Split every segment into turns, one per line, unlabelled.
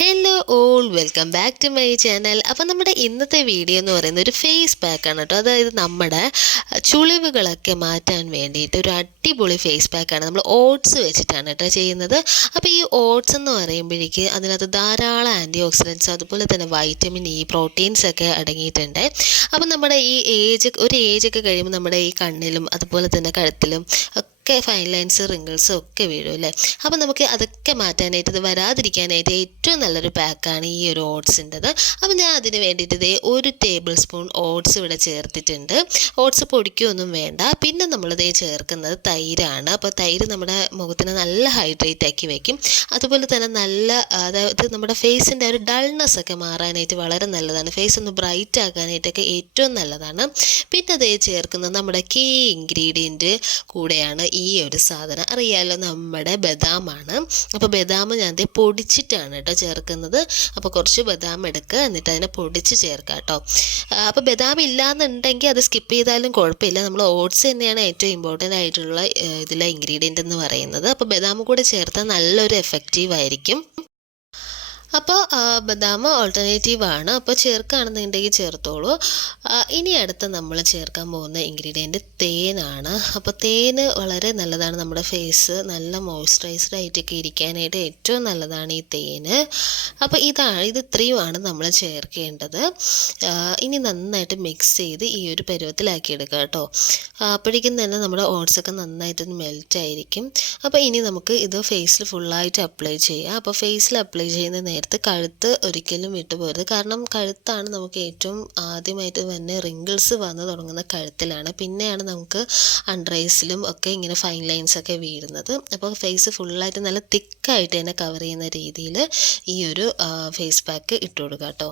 Hello all welcome back to my channel അപ്പോൾ നമ്മുടെ ഇന്നത്തെ വീഡിയോ എന്ന് പറയുന്നത് ഒരു ഫേസ് പാക്കാണ് കേട്ടോ. അതായത് നമ്മുടെ ചുളിവുകളൊക്കെ മാറ്റാൻ വേണ്ടിയിട്ട് ഒരു അടിപൊളി ഫേസ് പാക്കാണ് നമ്മൾ ഓട്സ് വെച്ചിട്ടാണ് കേട്ടോ ചെയ്യുന്നത്. അപ്പോൾ ഈ ഓട്സ് എന്ന് പറയുമ്പോഴേക്ക് അതിനകത്ത് ധാരാളം ആന്റി ഓക്സിഡൻസ് അതുപോലെ തന്നെ വൈറ്റമിൻ ഇ പ്രോട്ടീൻസ് ഒക്കെ അടങ്ങിയിട്ടുണ്ട്. അപ്പോൾ നമ്മുടെ ഈ ഏജ് ഒരു ഏജ് ഒക്കെ കഴിയുമ്പോൾ നമ്മുടെ ഈ കണ്ണിലും അതുപോലെ തന്നെ കഴുത്തിലും ഒക്കെ ഫൈൻ ലൈൻസ് റിങ്കിൾസും ഒക്കെ വീഴും അല്ലേ? അപ്പോൾ നമുക്ക് അതൊക്കെ മാറ്റാനായിട്ട് വരാതിരിക്കാനായിട്ട് ഏറ്റവും നല്ലൊരു പാക്കാണ് ഈ ഒരു ഓട്സിന്റെത് അപ്പോൾ ഞാൻ അതിന് വേണ്ടിയിട്ട് ഇതേ ഒരു ടേബിൾ സ്പൂൺ ഓട്സ് ഇവിടെ ചേർത്തിട്ടുണ്ട്. ഓട്സ് പൊടിക്കുകയൊന്നും വേണ്ട. പിന്നെ നമ്മളിതേ ചേർക്കുന്നത് തൈരാണ്. അപ്പോൾ തൈര് നമ്മുടെ മുഖത്തിന് നല്ല ഹൈഡ്രേറ്റ് ആക്കി വയ്ക്കും അതുപോലെ തന്നെ നല്ല അതായത് നമ്മുടെ ഫേസിന്റെ ഒരു ഡൾനെസ് ഒക്കെ മാറാനായിട്ട് വളരെ നല്ലതാണ്. ഫേസ് ഒന്ന് ബ്രൈറ്റ് ആക്കാനായിട്ടൊക്കെ ഏറ്റവും നല്ലതാണ്. പിന്നെ അതേ ചേർക്കുന്നത് നമ്മുടെ കീ ഇൻഗ്രീഡിയന്റ് കൂടെയാണ് ഈ ഒരു സാധനം അറിയാമല്ലോ നമ്മുടെ ബദാമാണ്. അപ്പോൾ ബദാം ഞാൻ ദേ പൊടിച്ചിട്ടാണ് കേട്ടോ ചേർക്കുന്നത്. അപ്പോൾ കുറച്ച് ബദാം എടുക്കുക എന്നിട്ട് അതിനെ പൊടിച്ച് ചേർക്കുക കേട്ടോ. അപ്പോൾ ബദാം ഇല്ലാന്നുണ്ടെങ്കിൽ അത് സ്കിപ്പ് ചെയ്താലും കുഴപ്പമില്ല. നമ്മൾ ഓട്സ് തന്നെയാണ് ഏറ്റവും ഇമ്പോർട്ടന്റ് ആയിട്ടുള്ള ഇതിലെ ഇൻഗ്രീഡിയന്റ് എന്ന് പറയുന്നത്. അപ്പോൾ ബദാം കൂടെ ചേർത്താൽ നല്ലൊരു എഫക്റ്റീവ് ആയിരിക്കും. അപ്പോൾ ബദാം ഓൾട്ടർനേറ്റീവ് ആണ്. അപ്പോൾ ചേർക്കുകയാണെന്നുണ്ടെങ്കിൽ ചേർത്തോളൂ. ഇനി അടുത്ത് നമ്മൾ ചേർക്കാൻ പോകുന്ന ഇൻഗ്രീഡിയന്റ് തേനാണ്. അപ്പോൾ തേന് വളരെ നല്ലതാണ് നമ്മുടെ ഫേസ് നല്ല മോയ്സ്ചറൈസ്ഡ് ആയിട്ടൊക്കെ ഇരിക്കാനായിട്ട് ഏറ്റവും നല്ലതാണ് ഈ തേന്. അപ്പോൾ ഇതാണ് ഇത് ഇത്രയുമാണ് നമ്മൾ ചേർക്കേണ്ടത്. ഇനി നന്നായിട്ട് മിക്സ് ചെയ്ത് ഈ ഒരു പരുവത്തിലാക്കി എടുക്കുക കേട്ടോ. അപ്പോഴേക്കും തന്നെ നമ്മുടെ ഓട്സൊക്കെ നന്നായിട്ടൊന്ന് മെൽറ്റ് ആയിരിക്കും. അപ്പോൾ ഇനി നമുക്ക് ഇത് ഫേസിൽ ഫുള്ളായിട്ട് അപ്ലൈ ചെയ്യുക അപ്പോൾ ഫേസിൽ അപ്ലൈ ചെയ്യുന്ന നേരത്ത് കഴുത്ത് ഒരിക്കലും വിട്ടുപോകരുത് കാരണം കഴുത്താണ് നമുക്ക് ഏറ്റവും ആദ്യമായിട്ട് തന്നെ റിങ്കിൾസ് വന്ന് തുടങ്ങുന്ന കഴുത്തിലാണ്. പിന്നെയാണ് നമുക്ക് അണ്ടറൈസിലും ഒക്കെ ഇങ്ങനെ ഫൈൻ ലൈൻസ് ഒക്കെ വീഴുന്നത്. അപ്പോൾ ഫേസ് ഫുള്ളായിട്ട് നല്ല തിക്കായിട്ട് തന്നെ കവർ ചെയ്യുന്ന രീതിയിൽ ഈ ഒരു ഫേസ് പാക്ക് ഇട്ടു കൊടുക്കുക കേട്ടോ.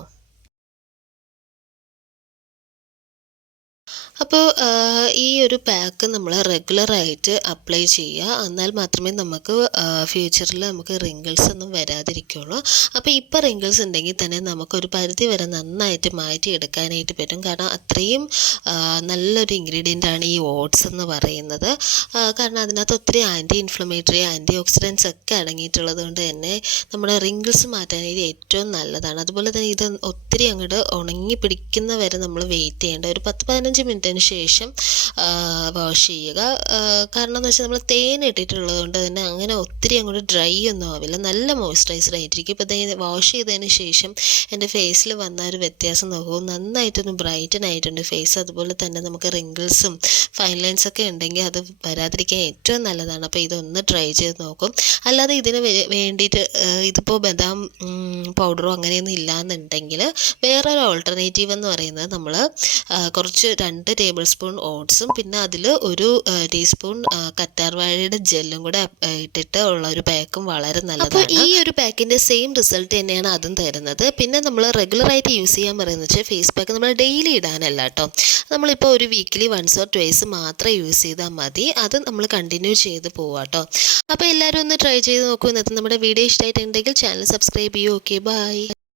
അപ്പോൾ ഈ ഒരു പാക്ക് നമ്മൾ റെഗുലറായിട്ട് അപ്ലൈ ചെയ്യുക. എന്നാൽ മാത്രമേ നമുക്ക് ഫ്യൂച്ചറിൽ നമുക്ക് റിങ്കിൾസ് ഒന്നും വരാതിരിക്കുള്ളൂ. അപ്പോൾ ഇപ്പോൾ റിങ്കിൾസ് ഉണ്ടെങ്കിൽ തന്നെ നമുക്കൊരു പരിധി വരെ നന്നായിട്ട് മാറ്റി എടുക്കാനായിട്ട് പറ്റും. കാരണം അത്രയും നല്ലൊരു ഇൻഗ്രീഡിയന്റ് ആണ് ഈ ഓട്സ് എന്ന് പറയുന്നത്. കാരണം അതിനകത്ത് ഒത്തിരി ആന്റി ഇൻഫ്ലമേറ്ററി ആന്റി ഓക്സിഡൻസ് ഒക്കെ അടങ്ങിയിട്ടുള്ളത് കൊണ്ട് തന്നെ നമ്മുടെ റിങ്കിൾസ് മാറ്റാനായിട്ട് ഏറ്റവും നല്ലതാണ്. അതുപോലെ തന്നെ ഇത് ഒത്തിരി അങ്ങോട്ട് ഉണങ്ങി പിടിക്കുന്ന വരെ നമ്മൾ വെയിറ്റ് ചെയ്യേണ്ട. ഒരു പത്ത് പതിനഞ്ച് മിനിറ്റിന് ശേഷം വാഷ് ചെയ്യുക. കാരണം എന്ന് വെച്ചാൽ നമ്മൾ തേൻ ഇട്ടിട്ടുള്ളത് കൊണ്ട് തന്നെ അങ്ങനെ ഒത്തിരി അങ്ങോട്ട് ഡ്രൈ ഒന്നും ആവില്ല. നല്ല മോയ്സ്ചറൈസ്ഡ് ആയിട്ടിരിക്കും. ഇപ്പോൾ തേ വാഷ് ചെയ്തതിന് ശേഷം എന്റെ ഫേസിൽ വന്ന ഒരു വ്യത്യാസം നോക്കുമ്പോൾ നന്നായിട്ടൊന്ന് ബ്രൈറ്റൻ ആയിട്ടുണ്ട് ഫേസ് അതുപോലെ തന്നെ നമുക്ക് റിങ്കിൾസും ഫൈൻ ലൈൻസ് ഒക്കെ ഉണ്ടെങ്കിൽ അത് വരാതിരിക്കാൻ ഏറ്റവും നല്ലതാണ്. അപ്പോൾ ഇതൊന്ന് ട്രൈ ചെയ്ത് നോക്കും. അല്ലാതെ ഇതിന് വേണ്ടിയിട്ട് ഇതിപ്പോൾ ബദാം പൗഡറോ അങ്ങനെയൊന്നും ഇല്ലാന്നുണ്ടെങ്കിൽ വേറൊരു ഓൾട്ടർനേറ്റീവ് എന്ന് പറയുന്നത് നമ്മൾ കുറച്ച് രണ്ട് ടേബിൾ സ്പൂൺ ഓട്സും പിന്നെ അതിൽ ഒരു ടീസ്പൂൺ കറ്റാർവാഴയുടെ ജെല്ലും കൂടെ ഇട്ടിട്ട് ഉള്ള ഒരു പാക്കും വളരെ നല്ലതാണ്. അപ്പോൾ ഈ ഒരു പാക്കിന്റെ സെയിം റിസൾട്ട് തന്നെയാണ് അതും തരുന്നത്. പിന്നെ നമ്മൾ റെഗുലറായിട്ട് യൂസ് ചെയ്യാൻ പറയുന്നത് വെച്ചാൽ ഫേസ് പാക്ക് നമ്മൾ ഡെയിലി ഇടാനല്ല കേട്ടോ. നമ്മളിപ്പോൾ ഒരു വീക്കിലി വൺസ് ഓർ ട്വൈസ് മാത്രം യൂസ് ചെയ്താൽ മതി. അത് നമ്മൾ കണ്ടിന്യൂ ചെയ്ത് പോവാം കേട്ടോ അപ്പോൾ എല്ലാവരും ഒന്ന് ട്രൈ ചെയ്ത് നോക്കൂ. ഇന്നത്തെ നമ്മുടെ വീഡിയോ ഇഷ്ടമായിട്ടുണ്ടെങ്കിൽ ചാനൽ സബ്സ്ക്രൈബ് ചെയ്യൂ. Okay bye